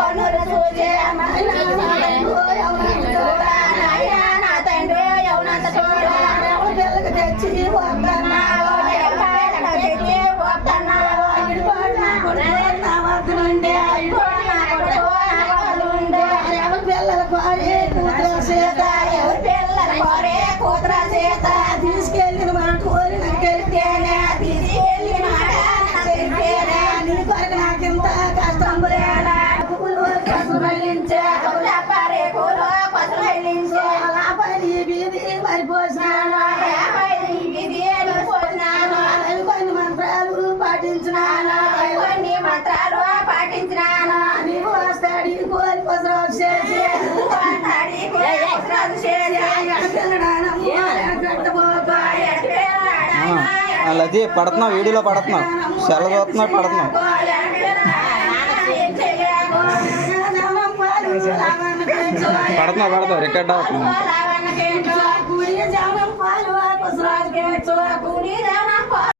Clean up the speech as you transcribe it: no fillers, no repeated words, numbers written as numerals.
కన్నులు చూసి నా తండ్రి ఎవనంత చూడ పిల్లకి తెచ్చి వద్దన్నావు తెచ్చి వద్దన్నావు నుండి ఎవరి పిల్లల కోరి కూతురు సీత ఎవరి పిల్లల కోరి కూతురు సీత తీసుకెళ్ళిన మాట కోరిన తెలితేనే తీసుకెళ్ళిన మాట తెలితేనే నీ కొరకు నాకింత కష్టం లేడా పసులు మళ్ళించే చెప్పారే కూలో పసులు మళ్ళించే పని బీది మరిపోసినాను బీది పోసినాను కొన్ని మంత్రాలు పాటించినాను కొన్ని మంత్రాలు పాటించినాను నీవు వస్తాడి కోరి పసరాజు చేసి అది పడుతున్నావు వీడియోలో పడుతున్నావు సెల చూస్తున్నావు పడుతున్నావు పడుతున్నావు రికార్డ్ అవుతుంది